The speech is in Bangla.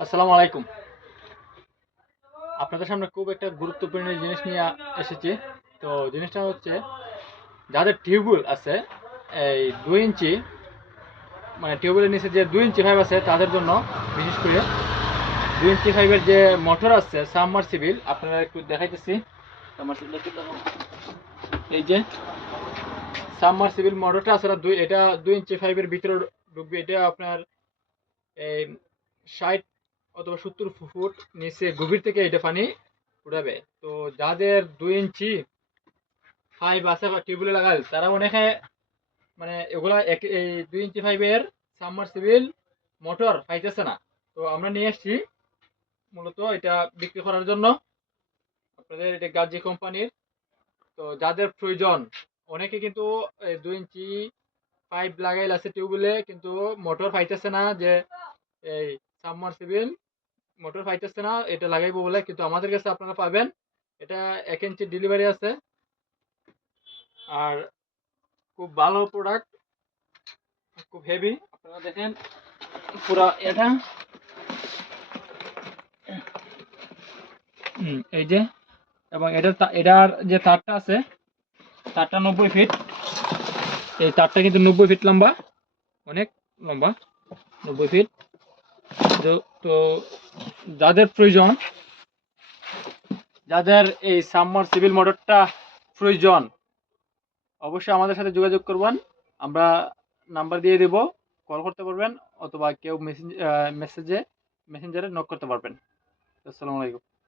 আসসালামু আলাইকুম। আপনাদের সামনে খুব একটা গুরুত্বপূর্ণ জিনিস নিয়ে এসেছি। তো জিনিসটা হচ্ছে, যাদের টিউবওয়েল আছে এই 2 ইঞ্চি, মানে টিউবওয়েলের নিচে যে 2 ইঞ্চি পাইপ আছে তাদের জন্য, বিশেষ করে 2 ইঞ্চি পাইপের যে মোটর আছে সাবমার্সিবল, আপনারা একটু দেখাইতেছি। সাবমার্সিবল এই যে সাবমার্সিবল মোটরটা আছে না, এটা 2 ইঞ্চি পাইপের ভিতরে ঢুকবে। এটা আপনার এই 60 অথবা 70 ফুট নিচে গভীর থেকে এটা পানি উঠাবে। তো যাদের 2 ইঞ্চি পাইপ আছে বা টিউবওয়েলে লাগাল, তারা অনেকে মানে এগুলা এই 2 ইঞ্চি পাইপের সাবমার্সিবল মোটর পাইতেছে না। তো আমরা নিয়ে এসেছি মূলত এটা বিক্রি করার জন্য। আপনাদের এটা গাজী কোম্পানির। তো যাদের প্রয়োজন, অনেকে কিন্তু 2 ইঞ্চি পাইপ লাগাইল আছে টিউবওয়েলে, কিন্তু মোটর পাইতেছে না, যে এই সাবমার্সিবল মোটর পাইতেছে না এটা লাগাইবো বলে। কিন্তু আমাদের কাছে আপনারা পাবেন। এটা 1 ইঞ্চি ডেলিভারি আছে, আর খুব ভালো প্রোডাক্ট, খুব হেভি। আপনারা দেখেন পুরো এটা এই যে, এবং এটার যে তারটা আছে, তারটা 90 ফিট। এই তারটা কিন্তু 90 ফিট লম্বা, অনেক লম্বা, 90 ফিট। তো তো যাদের প্রয়োজন, যাদের এই সাবমার্সিবল মোটরটা প্রয়োজন, অবশ্যই আমাদের সাথে যোগাযোগ করবেন। আমরা নাম্বার দিয়ে দেব, কল করতে পারবেন, অথবা কেউ মেসেঞ্জারে নক করতে পারবেন। আসসালামু আলাইকুম।